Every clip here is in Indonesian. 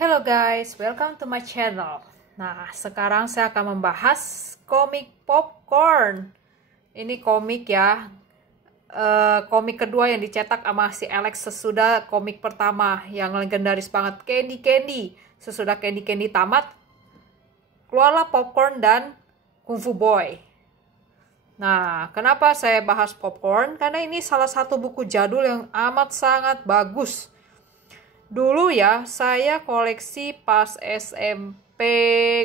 Hello guys, welcome to my channel. Nah, sekarang saya akan membahas komik Popcorn. Ini komik ya, komik kedua yang dicetak sama si Alex sesudah komik pertama yang legendaris banget, Candy Candy. Sesudah Candy Candy tamat, keluarlah Popcorn dan Kung Fu Boy. Nah, kenapa saya bahas Popcorn? Karena ini salah satu buku jadul yang amat sangat bagus. Dulu ya, saya koleksi pas SMP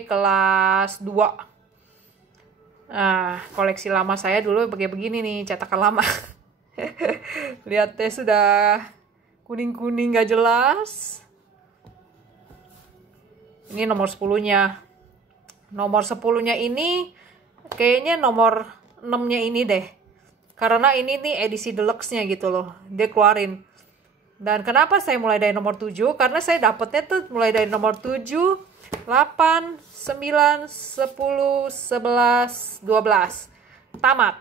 kelas 2. Nah, koleksi lama saya dulu begini nih, cetakan lama. Lihatnya sudah kuning-kuning gak jelas. Ini nomor 10-nya. Nomor 10-nya ini kayaknya nomor 6-nya ini deh. Karena ini nih edisi deluxe-nya gitu loh. Dia keluarin. Dan kenapa saya mulai dari nomor 7? Karena saya dapetnya tuh mulai dari nomor 7, 8, 9, 10, 11, 12. Tamat.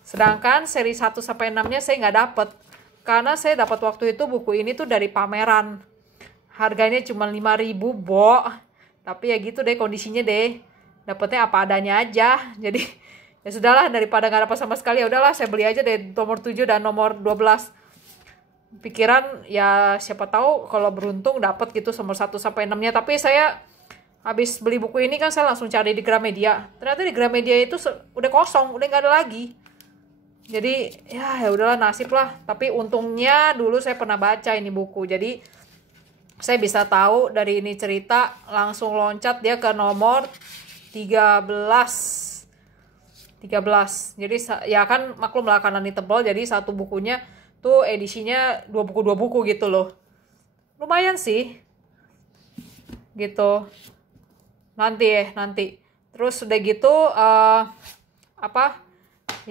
Sedangkan seri 1 sampai 6-nya saya nggak dapet. Karena saya dapat waktu itu buku ini tuh dari pameran. Harganya cuma 5.000, Bo. Tapi ya gitu deh kondisinya deh. Dapetnya apa adanya aja. Jadi ya sudahlah, daripada nggak dapat sama sekali, ya udahlah saya beli aja deh nomor 7 dan nomor 12. Pikiran ya siapa tahu kalau beruntung dapat gitu nomor 1 sampai 6-nya. Tapi saya habis beli buku ini kan saya langsung cari di Gramedia. Ternyata di Gramedia itu udah kosong, udah nggak ada lagi. Jadi ya udahlah, nasib lah. Tapi untungnya dulu saya pernah baca ini buku. Jadi saya bisa tahu dari ini cerita, langsung loncat dia ke nomor 13. Jadi ya kan maklum lah karena ini tebal, jadi satu bukunya tuh edisinya 2 buku gitu loh. Lumayan sih. Gitu. Nanti. Terus udah gitu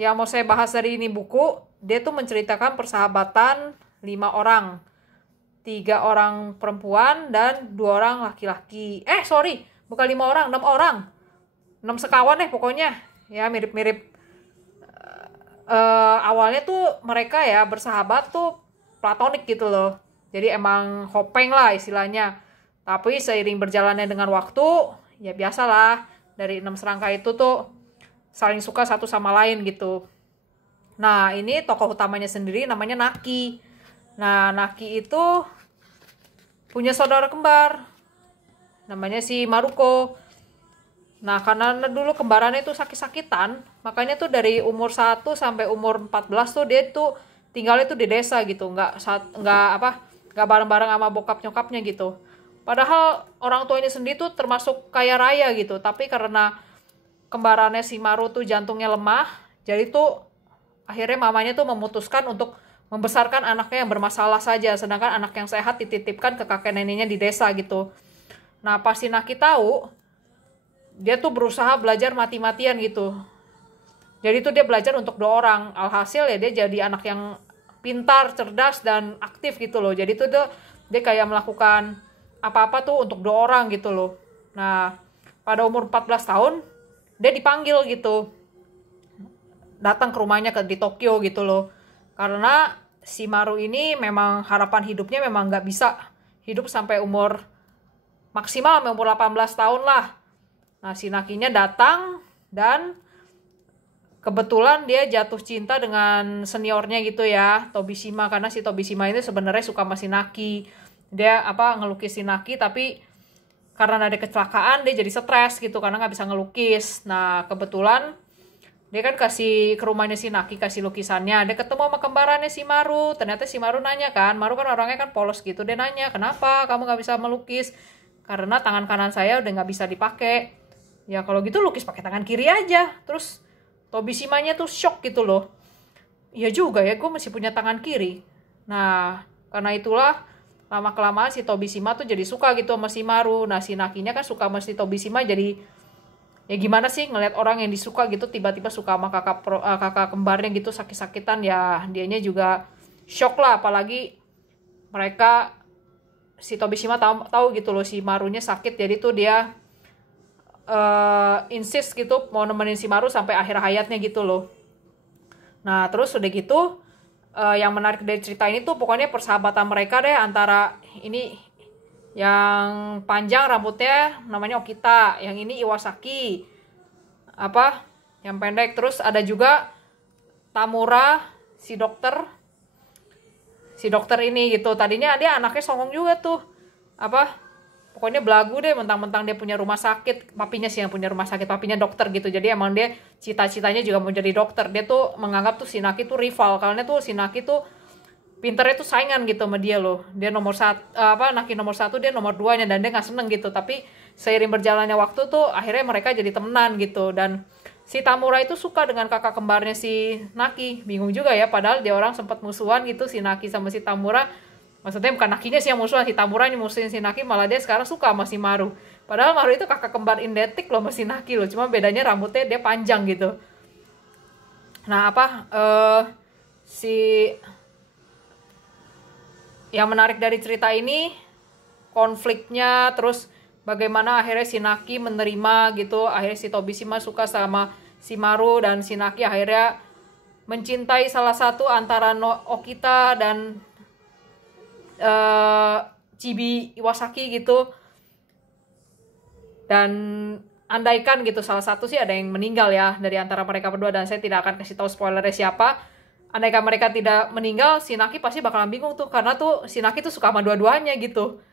yang mau saya bahas dari ini buku, dia tuh menceritakan persahabatan 5 orang. 3 orang perempuan dan 2 orang laki-laki. Bukan 5 orang, 6 orang. 6 sekawan pokoknya. Ya mirip-mirip. Awalnya tuh mereka ya bersahabat tuh platonik gitu loh. Jadi emang hopeng lah istilahnya. Tapi seiring berjalannya dengan waktu, ya biasalah dari 6 serangka itu tuh saling suka satu sama lain gitu. Nah, ini tokoh utamanya sendiri namanya Naki. Nah, Naki itu punya saudara kembar. Namanya si Maruko. Nah, karena dulu kembarannya itu sakit-sakitan, makanya tuh dari umur 1 sampai umur 14 tuh dia tuh tinggalnya tuh di desa gitu, nggak bareng-bareng sama bokap nyokapnya gitu. Padahal orang tuanya sendiri tuh termasuk kaya raya gitu, tapi karena kembarannya si Maru tuh jantungnya lemah, jadi tuh akhirnya mamanya tuh memutuskan untuk membesarkan anaknya yang bermasalah saja, sedangkan anak yang sehat dititipkan ke kakek neneknya di desa gitu. Nah, pas si Naki tahu, dia tuh berusaha belajar mati-matian gitu. Jadi tuh dia belajar untuk 2 orang. Alhasil ya dia jadi anak yang pintar, cerdas, dan aktif gitu loh. Jadi tuh dia kayak melakukan apa-apa tuh untuk 2 orang gitu loh. Nah, pada umur 14 tahun, dia dipanggil gitu. Datang ke rumahnya di Tokyo gitu loh. Karena si Maru ini memang harapan hidupnya memang nggak bisa hidup sampai umur maksimal sampai umur 18 tahun lah. Nah, si Nakinya datang dan kebetulan dia jatuh cinta dengan seniornya gitu ya, Tobishima. Karena si Tobishima ini sebenarnya suka sama si Naki. Dia ngelukis si Naki, tapi karena ada kecelakaan dia jadi stres gitu karena nggak bisa ngelukis. Nah, kebetulan dia kan kasih ke rumahnya si Naki, kasih lukisannya. Dia ketemu sama kembarannya si Maru. Ternyata si Maru nanya kan, Maru kan orangnya kan polos gitu. Dia nanya, kenapa kamu nggak bisa melukis? Karena tangan kanan saya udah nggak bisa dipakai. Ya kalau gitu lukis pakai tangan kiri aja. Terus Tobishimanya tuh shock gitu loh. Iya juga ya, gue masih punya tangan kiri. Nah, karena itulah lama-kelamaan si Tobishima tuh jadi suka gitu sama si Maru. Nah, si Nakinya kan suka sama si Tobishima, jadi ya gimana sih ngelihat orang yang disuka gitu tiba-tiba suka sama kakak kembarnya gitu sakit-sakitan, ya dianya juga shock lah. Apalagi mereka, si Tobishima tahu gitu loh si Marunya sakit, jadi tuh dia insist gitu mau nemenin si Maru sampai akhir hayatnya gitu loh. Nah, terus udah gitu yang menarik dari cerita ini tuh pokoknya persahabatan mereka deh antara ini Yang panjang rambutnya namanya Okita, yang ini Iwasaki. Apa? Yang pendek. Terus ada juga Tamura, si dokter ini gitu. Tadinya dia anaknya songong juga tuh. Apa? Pokoknya belagu deh, mentang-mentang dia punya rumah sakit. Papinya sih yang punya rumah sakit, papinya dokter gitu. Jadi emang dia cita-citanya juga mau jadi dokter. Dia tuh menganggap tuh si Naki tuh rival. Karena tuh si Naki tuh pinternya tuh saingan gitu sama dia loh. Dia nomor satu, Naki nomor 1, dia nomor 2-nya, dan dia nggak seneng gitu. Tapi seiring berjalannya waktu tuh akhirnya mereka jadi temenan gitu. Dan si Tamura itu suka dengan kakak kembarnya si Naki. Bingung juga ya, padahal dia orang sempat musuhan gitu si Naki sama si Tamura. Maksudnya bukan Nakinya sih yang musuhan, si Tamura yang musuhin si Naki, malah dia sekarang suka sama si Maru. Padahal Maru itu kakak kembar identik loh sama si Naki loh. Cuma bedanya rambutnya dia panjang gitu. Nah si yang menarik dari cerita ini konfliknya, terus bagaimana akhirnya si Naki menerima gitu. Akhirnya si Tobishima suka sama si Maru, dan si Naki akhirnya mencintai salah satu antara Okita dan Chibi Iwasaki gitu. Dan andaikan gitu salah satu sih ada yang meninggal ya dari antara mereka berdua, dan saya tidak akan kasih tahu spoilernya siapa. Andaikan mereka tidak meninggal, si Naki pasti bakalan bingung tuh, karena tuh si Naki tuh suka sama dua-duanya gitu.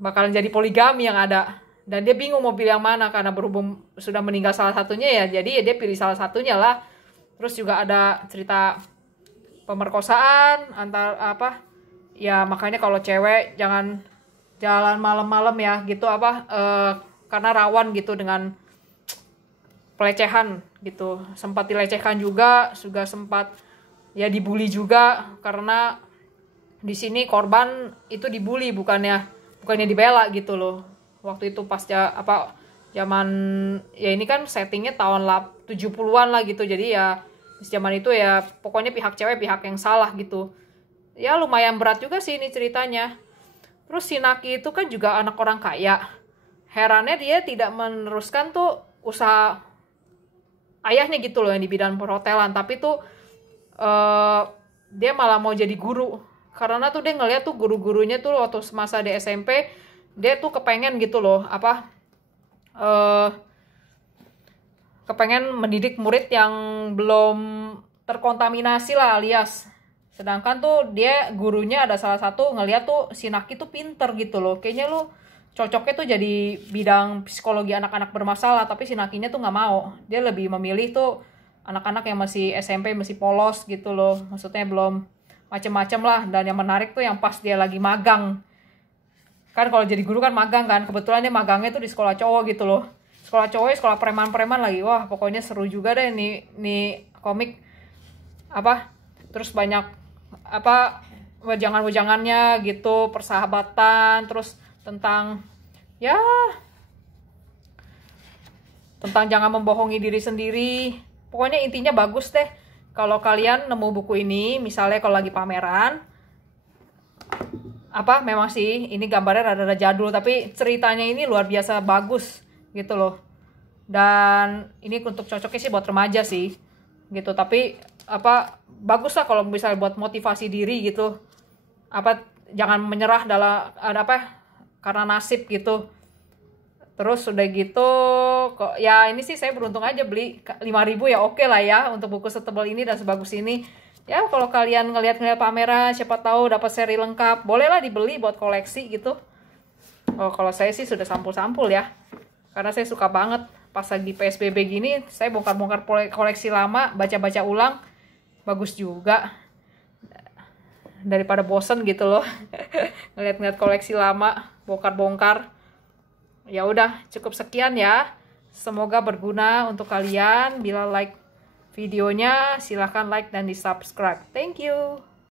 Bakalan jadi poligami yang ada. Dan dia bingung mau pilih yang mana, karena berhubung sudah meninggal salah satunya ya, jadi ya dia pilih salah satunya lah. Terus juga ada cerita pemerkosaan ya makanya kalau cewek jangan jalan malam-malam ya gitu karena rawan gitu dengan pelecehan gitu. Sempat dilecehkan juga sempat ya dibully juga, karena di sini korban itu dibully bukannya dibela gitu loh. Waktu itu pas zaman ya ini kan settingnya tahun 70-an lah gitu. Jadi ya zaman itu ya pokoknya pihak cewek pihak yang salah gitu. Ya lumayan berat juga sih ini ceritanya. Terus si Naki itu kan juga anak orang kaya. Herannya dia tidak meneruskan tuh usaha ayahnya gitu loh yang di bidang perhotelan. Tapi tuh dia malah mau jadi guru. Karena tuh dia ngeliat tuh guru-gurunya tuh waktu semasa di SMP, dia tuh kepengen gitu loh, kepengen mendidik murid yang belum terkontaminasi lah alias. Sedangkan tuh dia gurunya ada salah satu ngeliat tuh si Naki tuh pinter gitu loh. Kayaknya lu cocoknya tuh jadi bidang psikologi anak-anak bermasalah, tapi si Nakinya tuh nggak mau. Dia lebih memilih tuh anak-anak yang masih SMP, masih polos gitu loh. Maksudnya belum macem-macem lah. Dan yang menarik tuh yang pas dia lagi magang. Kan kalau jadi guru kan magang kan. Kebetulan dia magangnya tuh di sekolah cowok gitu loh. Sekolah cowok, sekolah preman-preman lagi. Wah pokoknya seru juga deh nih komik. Terus banyak wejangan-wejangannya gitu, persahabatan, terus tentang jangan membohongi diri sendiri. Pokoknya intinya bagus deh. Kalau kalian nemu buku ini, misalnya kalau lagi pameran, memang sih ini gambarnya rada-rada jadul, tapi ceritanya ini luar biasa bagus gitu loh. Dan ini untuk cocoknya sih buat remaja sih gitu. Tapi bagus lah kalau misalnya buat motivasi diri gitu. Jangan menyerah karena nasib gitu. Terus udah gitu ya ini sih saya beruntung aja beli 5.000 ya oke lah ya untuk buku setebal ini dan sebagus ini. Ya kalau kalian ngeliat pameran siapa tahu dapat seri lengkap, bolehlah dibeli buat koleksi gitu. Kalau saya sih sudah sampul-sampul ya. Karena saya suka banget pas lagi PSBB gini, saya bongkar-bongkar koleksi lama, baca-baca ulang. Bagus juga daripada bosen gitu loh ngeliat-ngeliat koleksi lama bongkar-bongkar. Ya udah cukup sekian ya, semoga berguna untuk kalian. Bila like videonya silahkan like dan di subscribe. Thank you.